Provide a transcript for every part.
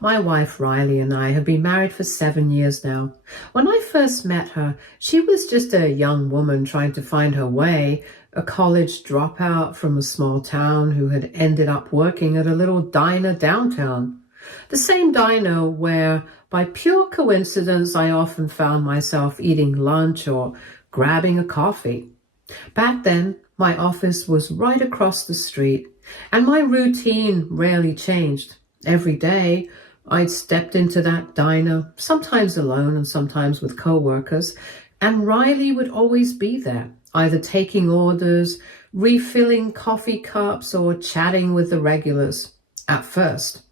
My wife Riley and I have been married for 7 years now. When I first met her, she was just a young woman trying to find her way, a college dropout from a small town who had ended up working at a little diner downtown. The same diner where, by pure coincidence, I often found myself eating lunch or grabbing a coffee. Back then, my office was right across the street, and my routine rarely changed. Every day, I'd stepped into that diner, sometimes alone and sometimes with co-workers, and Riley would always be there, either taking orders, refilling coffee cups, or chatting with the regulars. At first,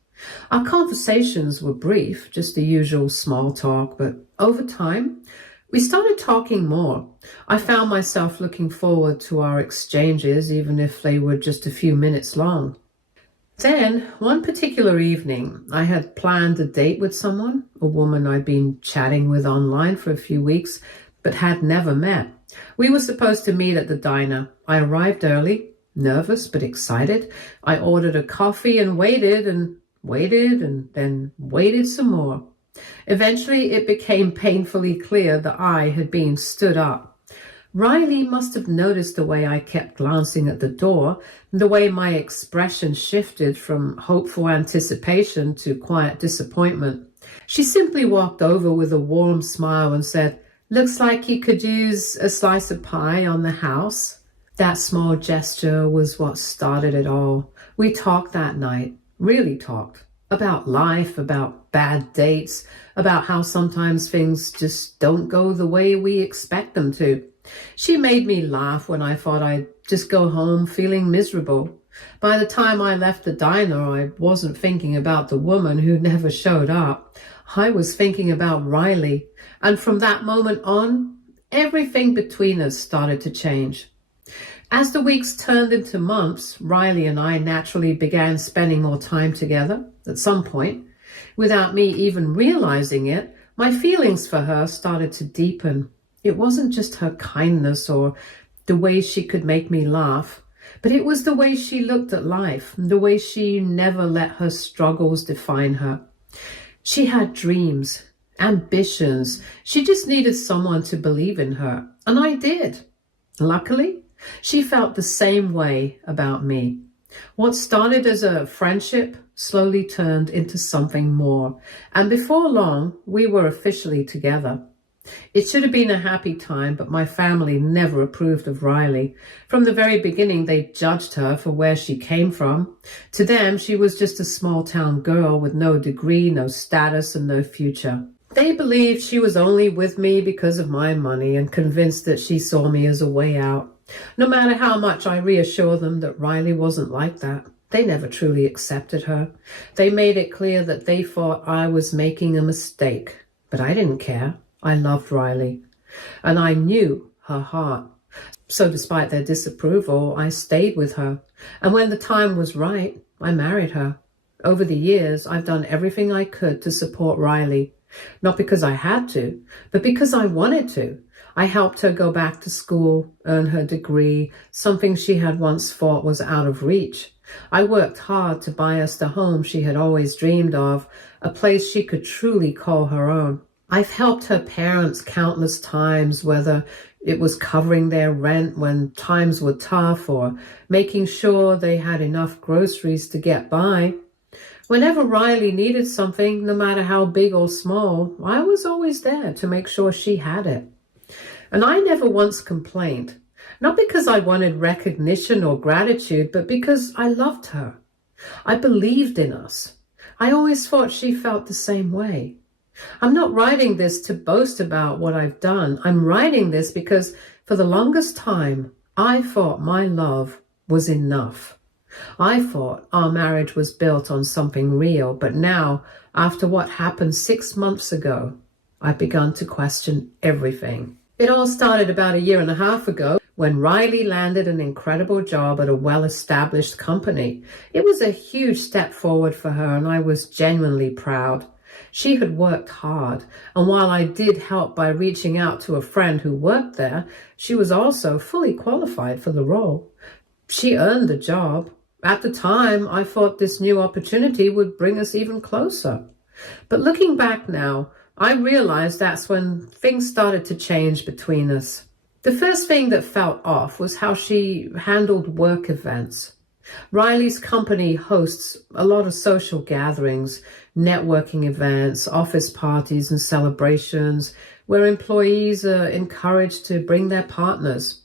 our conversations were brief, just the usual small talk, but over time, we started talking more. I found myself looking forward to our exchanges, even if they were just a few minutes long. Then, one particular evening, I had planned a date with someone, a woman I'd been chatting with online for a few weeks, but had never met. We were supposed to meet at the diner. I arrived early, nervous but excited. I ordered a coffee and waited and then waited some more. Eventually, it became painfully clear that I had been stood up. Riley must have noticed the way I kept glancing at the door, the way my expression shifted from hopeful anticipation to quiet disappointment. She simply walked over with a warm smile and said, "Looks like you could use a slice of pie on the house." That small gesture was what started it all. We talked that night, really talked, about life, about bad dates, about how sometimes things just don't go the way we expect them to. She made me laugh when I thought I'd just go home feeling miserable. By the time I left the diner, I wasn't thinking about the woman who never showed up. I was thinking about Riley. And from that moment on, everything between us started to change. As the weeks turned into months, Riley and I naturally began spending more time together. At some point, without me even realizing it, my feelings for her started to deepen. It wasn't just her kindness or the way she could make me laugh, but it was the way she looked at life, the way she never let her struggles define her. She had dreams, ambitions. She just needed someone to believe in her, and I did. Luckily, she felt the same way about me. What started as a friendship slowly turned into something more, and before long, we were officially together. It should have been a happy time, but my family never approved of Riley. From the very beginning, they judged her for where she came from. To them, she was just a small-town girl with no degree, no status, and no future. They believed she was only with me because of my money and convinced that she saw me as a way out. No matter how much I reassured them that Riley wasn't like that, they never truly accepted her. They made it clear that they thought I was making a mistake, but I didn't care. I loved Riley, and I knew her heart. So despite their disapproval, I stayed with her. And when the time was right, I married her. Over the years, I've done everything I could to support Riley. Not because I had to, but because I wanted to. I helped her go back to school, earn her degree, something she had once thought was out of reach. I worked hard to buy us the home she had always dreamed of, a place she could truly call her own. I've helped her parents countless times, whether it was covering their rent when times were tough or making sure they had enough groceries to get by. Whenever Riley needed something, no matter how big or small, I was always there to make sure she had it. And I never once complained, not because I wanted recognition or gratitude, but because I loved her. I believed in us. I always thought she felt the same way. I'm not writing this to boast about what I've done. I'm writing this because for the longest time, I thought my love was enough. I thought our marriage was built on something real, but now, after what happened 6 months ago, I've begun to question everything. It all started about 1.5 years ago when Riley landed an incredible job at a well-established company. It was a huge step forward for her, and I was genuinely proud. She had worked hard, and while I did help by reaching out to a friend who worked there, she was also fully qualified for the role. She earned the job, At the time, I thought this new opportunity would bring us even closer. But looking back now, I realized that's when things started to change between us. The first thing that felt off was how she handled work events. Riley's company hosts a lot of social gatherings, networking events, office parties and celebrations where employees are encouraged to bring their partners.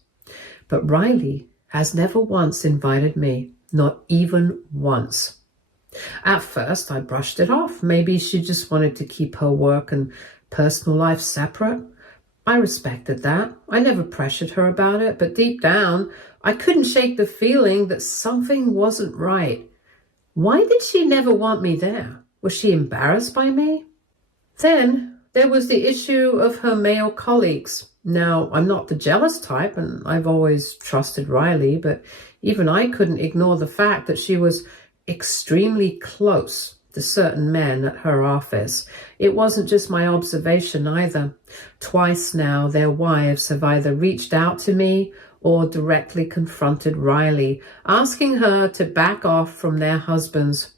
But Riley has never once invited me, not even once. At first, I brushed it off. Maybe she just wanted to keep her work and personal life separate. I respected that. I never pressured her about it, but deep down, I couldn't shake the feeling that something wasn't right. Why did she never want me there? Was she embarrassed by me? Then there was the issue of her male colleagues. Now, I'm not the jealous type, and I've always trusted Riley, but even I couldn't ignore the fact that she was extremely close to certain men at her office. It wasn't just my observation either. Twice now, their wives have either reached out to me or directly confronted Riley, asking her to back off from their husbands.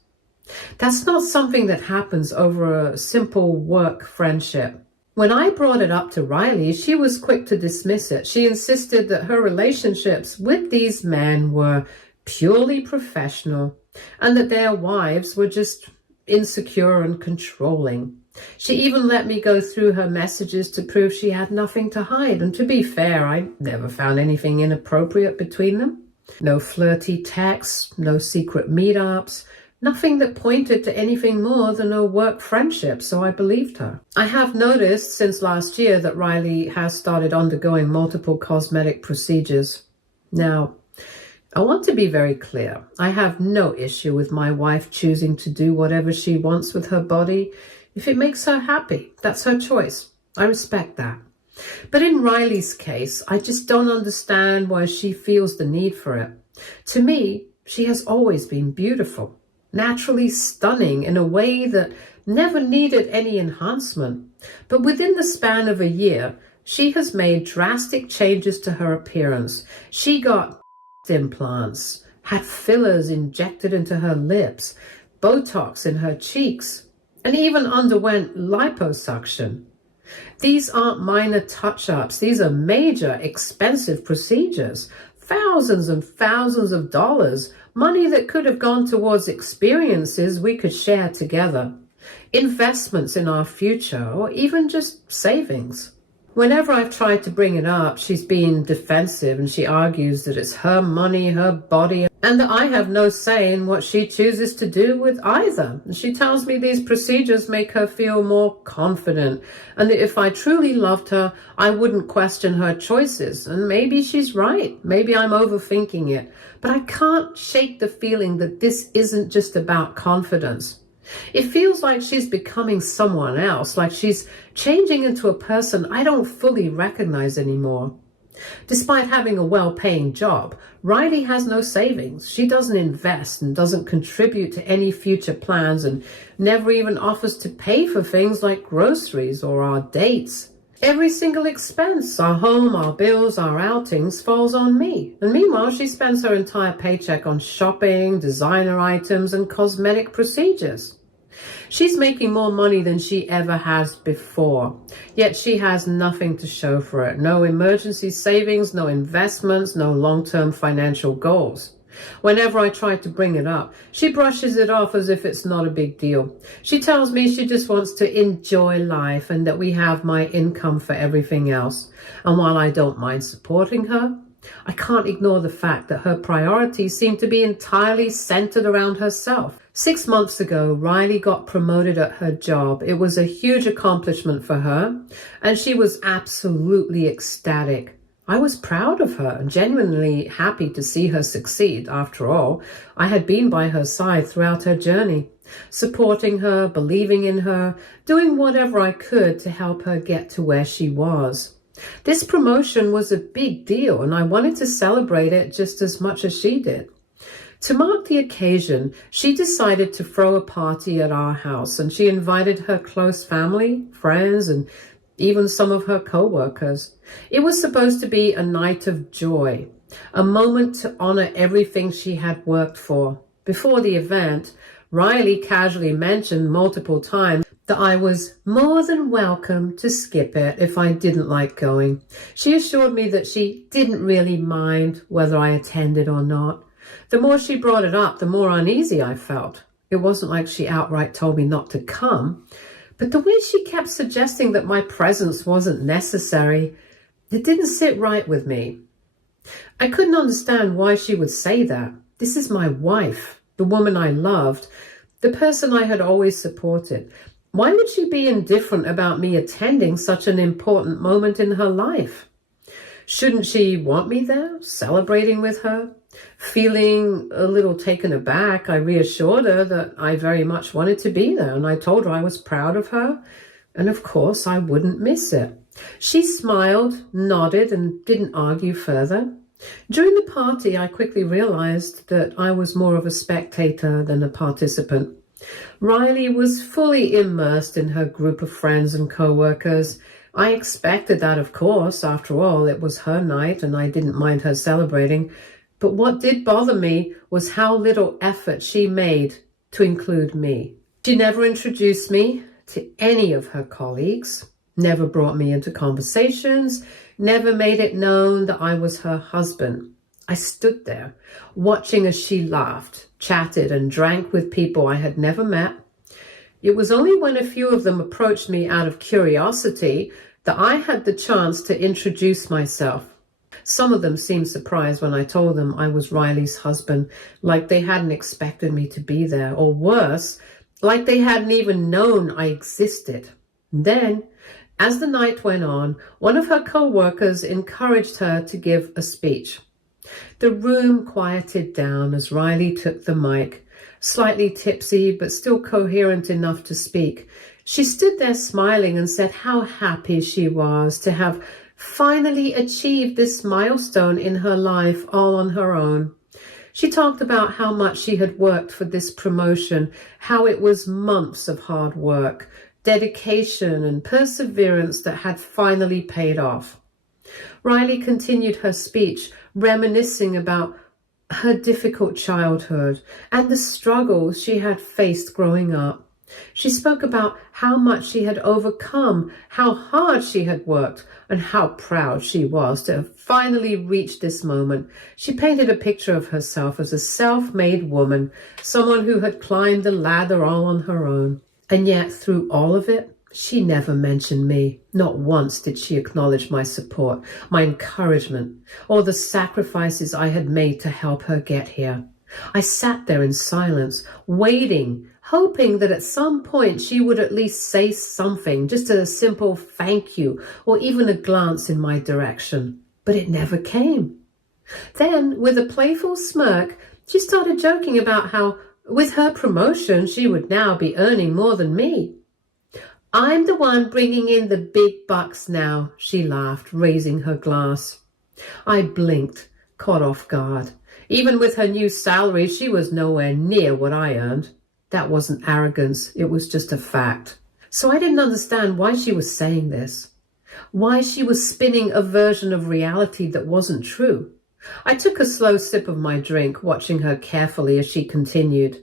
That's not something that happens over a simple work friendship. When I brought it up to Riley, she was quick to dismiss it. She insisted that her relationships with these men were purely professional and that their wives were just insecure and controlling. She even let me go through her messages to prove she had nothing to hide. And to be fair, I never found anything inappropriate between them. No flirty texts, no secret meetups, nothing that pointed to anything more than a work friendship, so I believed her. I have noticed since last year that Riley has started undergoing multiple cosmetic procedures. Now, I want to be very clear. I have no issue with my wife choosing to do whatever she wants with her body. If it makes her happy, that's her choice. I respect that. But in Riley's case, I just don't understand why she feels the need for it. To me, she has always been beautiful, naturally stunning in a way that never needed any enhancement. But within the span of a year, she has made drastic changes to her appearance. She got implants, had fillers injected into her lips, Botox in her cheeks, and even underwent liposuction. These aren't minor touch-ups. These are major, expensive procedures. Thousands and thousands of dollars, money that could have gone towards experiences we could share together, investments in our future, or even just savings. Whenever I've tried to bring it up, she's been defensive and she argues that it's her money, her body, and that I have no say in what she chooses to do with either. And she tells me these procedures make her feel more confident and that if I truly loved her, I wouldn't question her choices. And maybe she's right. Maybe I'm overthinking it. But I can't shake the feeling that this isn't just about confidence. It feels like she's becoming someone else, like she's changing into a person I don't fully recognize anymore. Despite having a well-paying job, Riley has no savings. She doesn't invest and doesn't contribute to any future plans and never even offers to pay for things like groceries or our dates. Every single expense, our home, our bills, our outings, falls on me. And meanwhile, she spends her entire paycheck on shopping, designer items, and cosmetic procedures. She's making more money than she ever has before, yet she has nothing to show for it. No emergency savings, no investments, no long-term financial goals. Whenever I try to bring it up, she brushes it off as if it's not a big deal. She tells me she just wants to enjoy life and that we have my income for everything else. And while I don't mind supporting her, I can't ignore the fact that her priorities seem to be entirely centered around herself. 6 months ago, Riley got promoted at her job. It was a huge accomplishment for her, and she was absolutely ecstatic. I was proud of her and genuinely happy to see her succeed. After all, I had been by her side throughout her journey, supporting her, believing in her, doing whatever I could to help her get to where she was. This promotion was a big deal, and I wanted to celebrate it just as much as she did. To mark the occasion, she decided to throw a party at our house, and she invited her close family, friends, and even some of her co-workers. It was supposed to be a night of joy. a moment to honor everything she had worked for. Before the event, Riley casually mentioned multiple times that I was more than welcome to skip it if I didn't like going. She assured me that she didn't really mind whether I attended or not. The more she brought it up, the more uneasy I felt. It wasn't like she outright told me not to come, but the way she kept suggesting that my presence wasn't necessary, it didn't sit right with me. I couldn't understand why she would say that. This is my wife, the woman I loved, the person I had always supported. Why would she be indifferent about me attending such an important moment in her life? Shouldn't she want me there, celebrating with her? Feeling a little taken aback, I reassured her that I very much wanted to be there, and I told her I was proud of her, and of course I wouldn't miss it. She smiled, nodded, and didn't argue further. During the party, I quickly realized that I was more of a spectator than a participant. Riley was fully immersed in her group of friends and co-workers. I expected that, of course. After all, it was her night, and I didn't mind her celebrating. But what did bother me was how little effort she made to include me. She never introduced me to any of her colleagues, never brought me into conversations, never made it known that I was her husband. I stood there, watching as she laughed, chatted, and drank with people I had never met. It was only when a few of them approached me out of curiosity that I had the chance to introduce myself. Some of them seemed surprised when I told them I was Riley's husband, like they hadn't expected me to be there, or worse, like they hadn't even known I existed. Then, as the night went on, one of her co-workers encouraged her to give a speech. The room quieted down as Riley took the mic, slightly tipsy but still coherent enough to speak. She stood there smiling and said how happy she was to have finally achieved this milestone in her life all on her own. She talked about how much she had worked for this promotion, how it was months of hard work, dedication and perseverance that had finally paid off. Riley continued her speech, reminiscing about her difficult childhood and the struggles she had faced growing up. She spoke about how much she had overcome, how hard she had worked, and how proud she was to have finally reached this moment. She painted a picture of herself as a self-made woman, someone who had climbed the ladder all on her own. And yet, through all of it, she never mentioned me. Not once did she acknowledge my support, my encouragement, or the sacrifices I had made to help her get here. I sat there in silence, waiting, hoping that at some point she would at least say something, just a simple thank you, or even a glance in my direction. But it never came. Then, with a playful smirk, she started joking about how, with her promotion, she would now be earning more than me. I'm the one bringing in the big bucks now, she laughed, raising her glass. I blinked, caught off guard. Even with her new salary, she was nowhere near what I earned. That wasn't arrogance, it was just a fact. So I didn't understand why she was saying this, why she was spinning a version of reality that wasn't true. I took a slow sip of my drink, watching her carefully as she continued.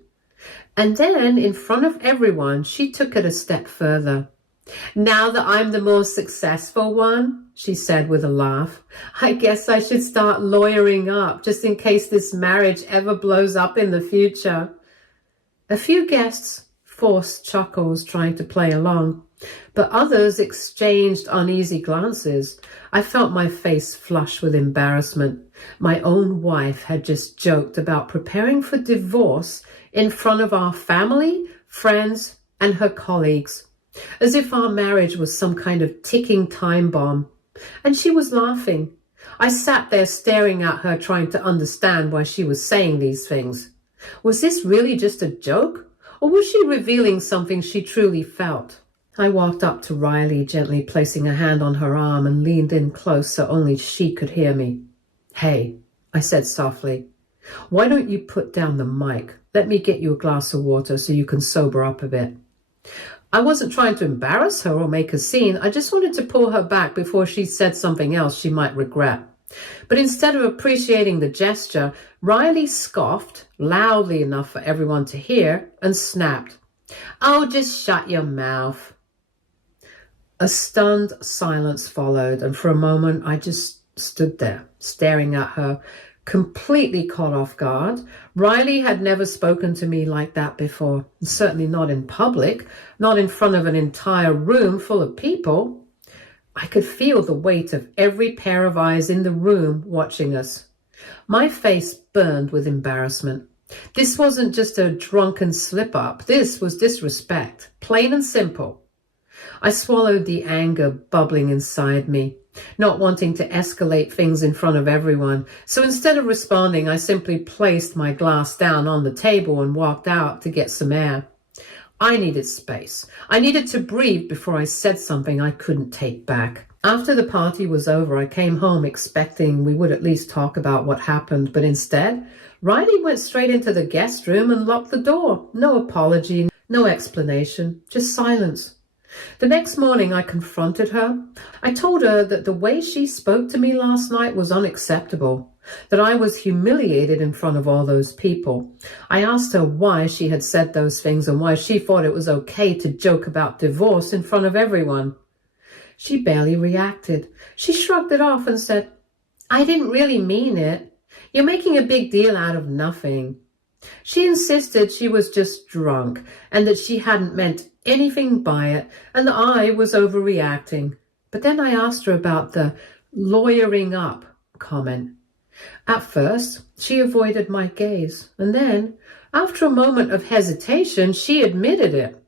And then, in front of everyone, she took it a step further. Now that I'm the more successful one, she said with a laugh, I guess I should start lawyering up just in case this marriage ever blows up in the future. A few guests forced chuckles trying to play along, but others exchanged uneasy glances. I felt my face flush with embarrassment. My own wife had just joked about preparing for divorce in front of our family, friends, and her colleagues, as if our marriage was some kind of ticking time bomb. And she was laughing. I sat there staring at her, trying to understand why she was saying these things. Was this really just a joke, or was she revealing something she truly felt? I walked up to Riley, gently placing a hand on her arm, and leaned in close so only she could hear me. Hey, I said softly, why don't you put down the mic? Let me get you a glass of water so you can sober up a bit. I wasn't trying to embarrass her or make a scene. I just wanted to pull her back before she said something else she might regret. But instead of appreciating the gesture, Riley scoffed loudly enough for everyone to hear and snapped, "Oh, just shut your mouth." A stunned silence followed, and for a moment I just stood there, staring at her, completely caught off guard. Riley had never spoken to me like that before, certainly not in public, not in front of an entire room full of people. I could feel the weight of every pair of eyes in the room watching us. My face burned with embarrassment. This wasn't just a drunken slip-up. This was disrespect, plain and simple. I swallowed the anger bubbling inside me, not wanting to escalate things in front of everyone. So instead of responding, I simply placed my glass down on the table and walked out to get some air. I needed space. I needed to breathe before I said something I couldn't take back. After the party was over, I came home expecting we would at least talk about what happened, but instead, Riley went straight into the guest room and locked the door. No apology, no explanation, just silence. The next morning, I confronted her. I told her that the way she spoke to me last night was unacceptable, that I was humiliated in front of all those people. I asked her why she had said those things and why she thought it was okay to joke about divorce in front of everyone. She barely reacted. She shrugged it off and said, "I didn't really mean it. You're making a big deal out of nothing." She insisted she was just drunk and that she hadn't meant anything by it and that I was overreacting. But then I asked her about the lawyering up comment. At first, she avoided my gaze, and then, after a moment of hesitation, she admitted it.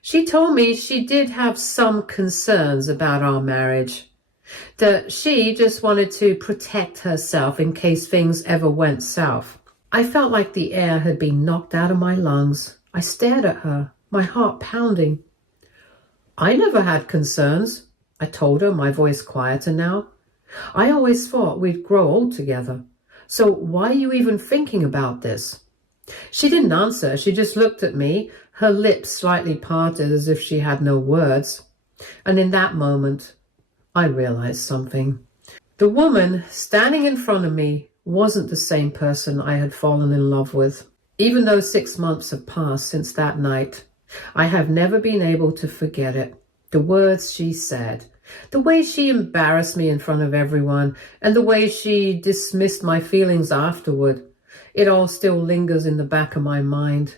She told me she did have some concerns about our marriage, that she just wanted to protect herself in case things ever went south. I felt like the air had been knocked out of my lungs. I stared at her, my heart pounding. "I never had concerns," I told her, my voice quieter now. "I always thought we'd grow old together. So why are you even thinking about this?" She didn't answer. She just looked at me, her lips slightly parted as if she had no words. And in that moment, I realized something. The woman standing in front of me wasn't the same person I had fallen in love with. Even though 6 months have passed since that night, I have never been able to forget it. The words she said, the way she embarrassed me in front of everyone, and the way she dismissed my feelings afterward, it all still lingers in the back of my mind.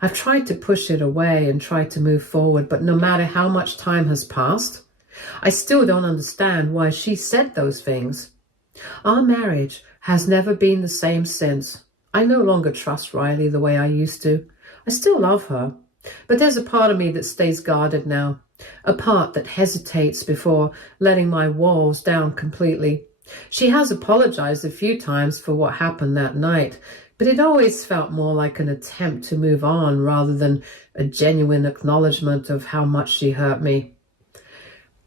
I've tried to push it away and tried to move forward, but no matter how much time has passed, I still don't understand why she said those things. Our marriage has never been the same since. I no longer trust Riley the way I used to. I still love her, but there's a part of me that stays guarded now, a part that hesitates before letting my walls down completely. She has apologized a few times for what happened that night, but it always felt more like an attempt to move on rather than a genuine acknowledgement of how much she hurt me.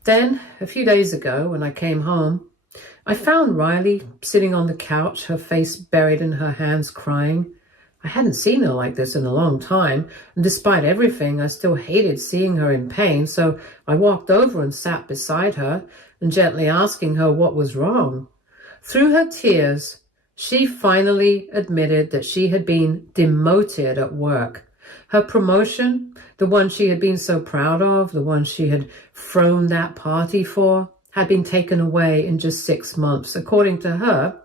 Then, a few days ago, when I came home, I found Riley sitting on the couch, her face buried in her hands, crying. I hadn't seen her like this in a long time, and despite everything, I still hated seeing her in pain, so I walked over and sat beside her, and gently asking her what was wrong. Through her tears, she finally admitted that she had been demoted at work. Her promotion, the one she had been so proud of, the one she had thrown that party for, had been taken away in just 6 months. According to her,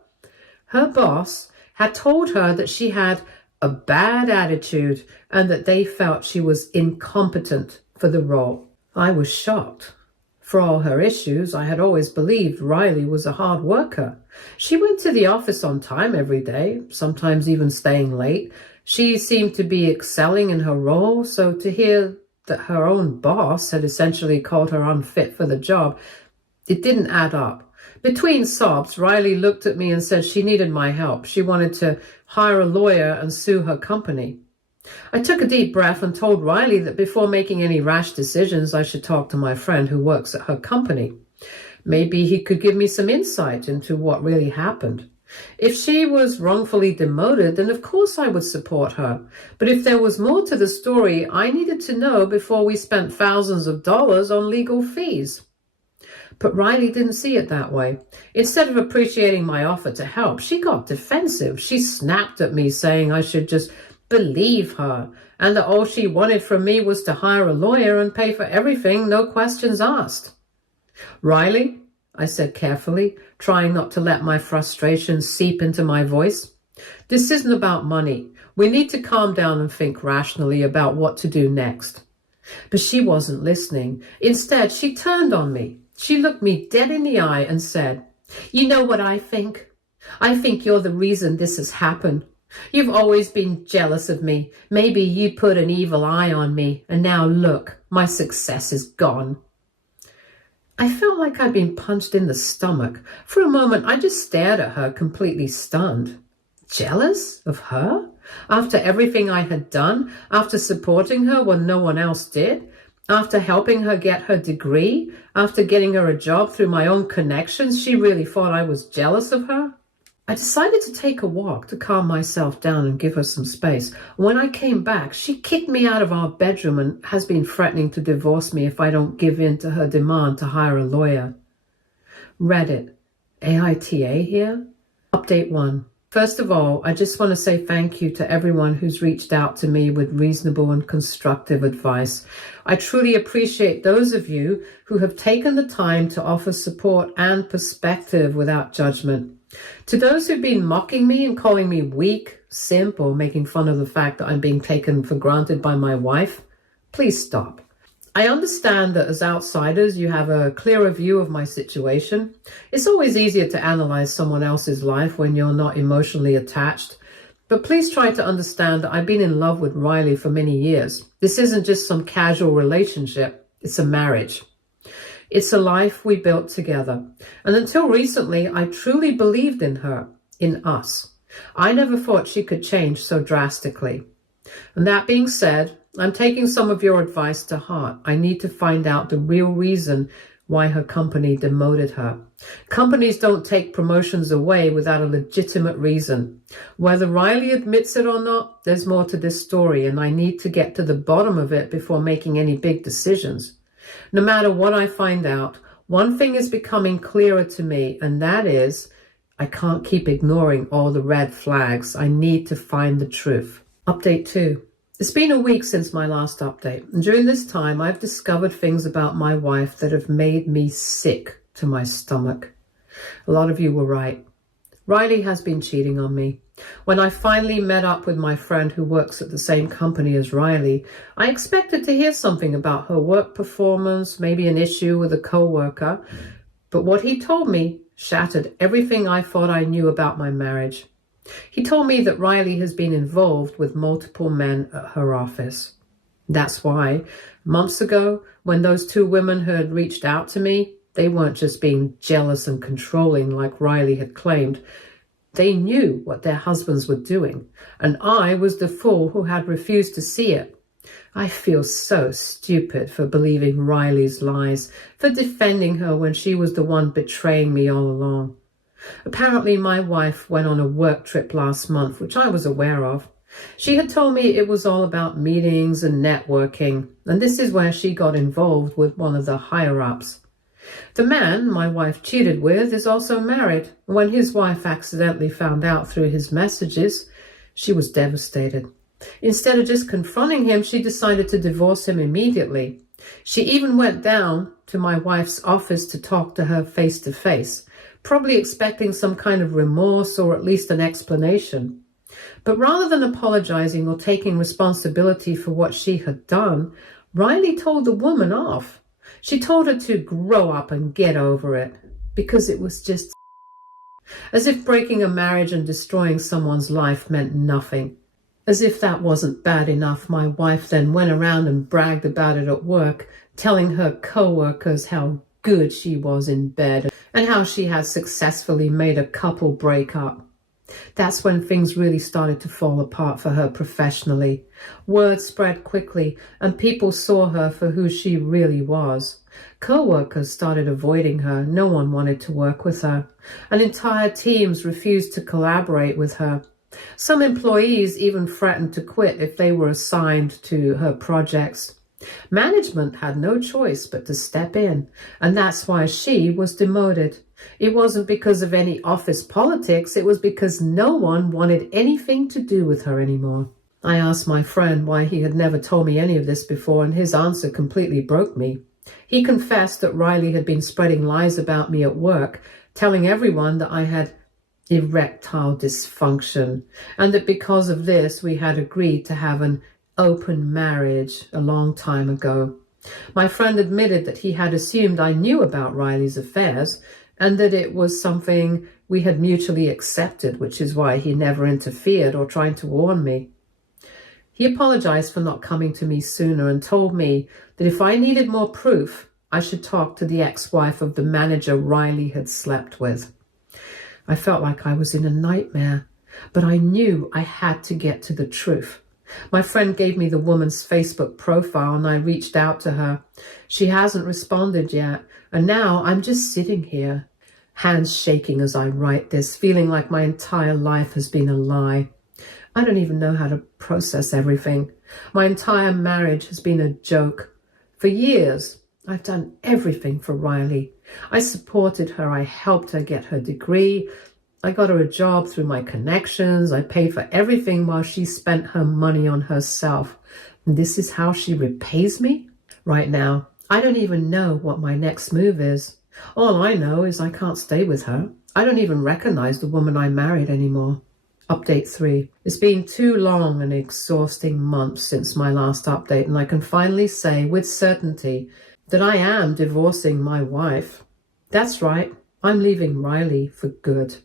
her boss had told her that she had a bad attitude and that they felt she was incompetent for the role. I was shocked. For all her issues, I had always believed Riley was a hard worker. She went to the office on time every day, sometimes even staying late. She seemed to be excelling in her role, so to hear that her own boss had essentially called her unfit for the job, it didn't add up. Between sobs, Riley looked at me and said she needed my help. She wanted to hire a lawyer and sue her company. I took a deep breath and told Riley that before making any rash decisions, I should talk to my friend who works at her company. Maybe he could give me some insight into what really happened. If she was wrongfully demoted, then of course I would support her. But if there was more to the story, I needed to know before we spent thousands of dollars on legal fees. But Riley didn't see it that way. Instead of appreciating my offer to help, she got defensive. She snapped at me, saying I should just believe her, and that all she wanted from me was to hire a lawyer and pay for everything, no questions asked. Riley, I said carefully, trying not to let my frustration seep into my voice, this isn't about money. We need to calm down and think rationally about what to do next. But she wasn't listening. Instead, she turned on me. She looked me dead in the eye and said, "You know what I think? I think you're the reason this has happened. You've always been jealous of me. Maybe you put an evil eye on me, and now look, my success is gone." I felt like I'd been punched in the stomach. For a moment, I just stared at her, completely stunned. Jealous of her? After everything I had done? After supporting her when no one else did? After helping her get her degree? After getting her a job through my own connections? She really thought I was jealous of her? I decided to take a walk to calm myself down and give her some space. When I came back, she kicked me out of our bedroom and has been threatening to divorce me if I don't give in to her demand to hire a lawyer. Reddit. AITA here? Update 1. First of all, I just want to say thank you to everyone who's reached out to me with reasonable and constructive advice. I truly appreciate those of you who have taken the time to offer support and perspective without judgment. To those who've been mocking me and calling me weak, simp, or making fun of the fact that I'm being taken for granted by my wife, please stop. I understand that as outsiders, you have a clearer view of my situation. It's always easier to analyze someone else's life when you're not emotionally attached. But please try to understand that I've been in love with Riley for many years. This isn't just some casual relationship. It's a marriage. It's a life we built together. And until recently, I truly believed in her, in us. I never thought she could change so drastically. And that being said, I'm taking some of your advice to heart. I need to find out the real reason why her company demoted her. Companies don't take promotions away without a legitimate reason. Whether Riley admits it or not, there's more to this story, and I need to get to the bottom of it before making any big decisions. No matter what I find out, one thing is becoming clearer to me, and that is I can't keep ignoring all the red flags. I need to find the truth. Update 2. It's been a week since my last update, and during this time I've discovered things about my wife that have made me sick to my stomach. A lot of you were right. Riley has been cheating on me. When I finally met up with my friend who works at the same company as Riley, I expected to hear something about her work performance, maybe an issue with a co-worker, but what he told me shattered everything I thought I knew about my marriage. He told me that Riley has been involved with multiple men at her office. That's why, months ago, when those two women had reached out to me, they weren't just being jealous and controlling like Riley had claimed. They knew what their husbands were doing, and I was the fool who had refused to see it. I feel so stupid for believing Riley's lies, for defending her when she was the one betraying me all along. Apparently, my wife went on a work trip last month, which I was aware of. She had told me it was all about meetings and networking, and this is where she got involved with one of the higher-ups. The man my wife cheated with is also married. When his wife accidentally found out through his messages, she was devastated. Instead of just confronting him, she decided to divorce him immediately. She even went down to my wife's office to talk to her face to face, probably expecting some kind of remorse or at least an explanation. But rather than apologizing or taking responsibility for what she had done, Riley told the woman off. She told her to grow up and get over it, because it was just as if breaking a marriage and destroying someone's life meant nothing. As if that wasn't bad enough, my wife then went around and bragged about it at work, telling her co-workers how good she was in bed and how she had successfully made a couple break up. That's when things really started to fall apart for her professionally. Word spread quickly, and people saw her for who she really was. Co-workers started avoiding her. No one wanted to work with her, and entire teams refused to collaborate with her. Some employees even threatened to quit if they were assigned to her projects. Management had no choice but to step in, and that's why she was demoted. It wasn't because of any office politics, it was because no one wanted anything to do with her anymore. I asked my friend why he had never told me any of this before, and his answer completely broke me. He confessed that Riley had been spreading lies about me at work, telling everyone that I had erectile dysfunction, and that because of this we had agreed to have an open marriage a long time ago. My friend admitted that he had assumed I knew about Riley's affairs and that it was something we had mutually accepted, which is why he never interfered or tried to warn me. He apologized for not coming to me sooner and told me that if I needed more proof, I should talk to the ex-wife of the manager Riley had slept with. I felt like I was in a nightmare, but I knew I had to get to the truth. My friend gave me the woman's Facebook profile and I reached out to her. She hasn't responded yet, and now I'm just sitting here, hands shaking as I write this, feeling like my entire life has been a lie. I don't even know how to process everything. My entire marriage has been a joke. For years, I've done everything for Riley. I supported her. I helped her get her degree. I got her a job through my connections. I paid for everything while she spent her money on herself. And this is how she repays me? Right now, I don't even know what my next move is. All I know is I can't stay with her. I don't even recognize the woman I married anymore. Update 3. It's been too long and exhausting months since my last update, and I can finally say with certainty that I am divorcing my wife. That's right, I'm leaving Riley for good.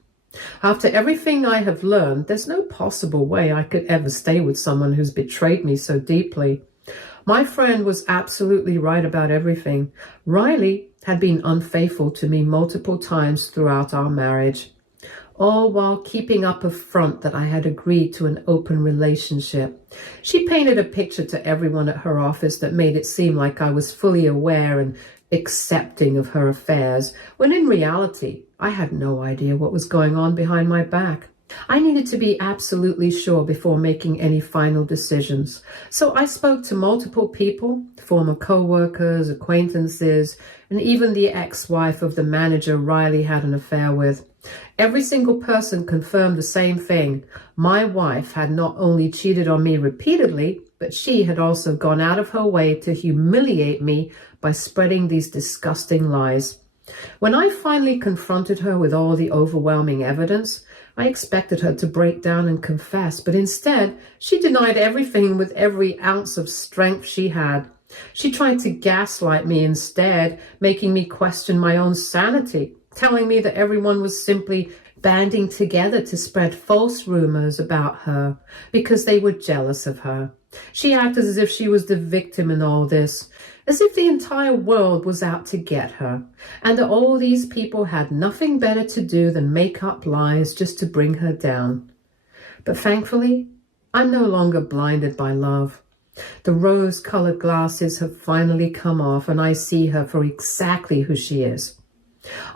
After everything I have learned, there's no possible way I could ever stay with someone who's betrayed me so deeply. My friend was absolutely right about everything. Riley had been unfaithful to me multiple times throughout our marriage, all while keeping up a front that I had agreed to an open relationship. She painted a picture to everyone at her office that made it seem like I was fully aware and accepting of her affairs, when in reality, I had no idea what was going on behind my back. I needed to be absolutely sure before making any final decisions. So I spoke to multiple people, former co-workers, acquaintances, and even the ex-wife of the manager Riley had an affair with. Every single person confirmed the same thing. My wife had not only cheated on me repeatedly, but she had also gone out of her way to humiliate me by spreading these disgusting lies. When I finally confronted her with all the overwhelming evidence, I expected her to break down and confess, but instead, she denied everything with every ounce of strength she had. She tried to gaslight me instead, making me question my own sanity, telling me that everyone was simply banding together to spread false rumors about her because they were jealous of her. She acted as if she was the victim in all this, as if the entire world was out to get her, and that all these people had nothing better to do than make up lies just to bring her down. But thankfully, I'm no longer blinded by love. The rose-colored glasses have finally come off, and I see her for exactly who she is.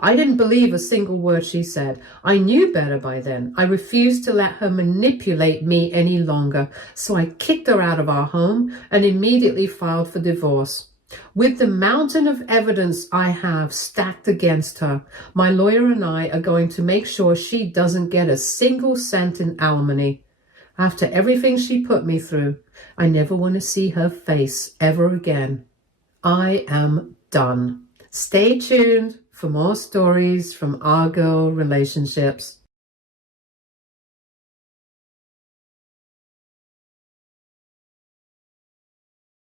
I didn't believe a single word she said. I knew better by then. I refused to let her manipulate me any longer, so I kicked her out of our home and immediately filed for divorce. With the mountain of evidence I have stacked against her, my lawyer and I are going to make sure she doesn't get a single cent in alimony. After everything she put me through, I never want to see her face ever again. I am done. Stay tuned for more stories from our girl relationships.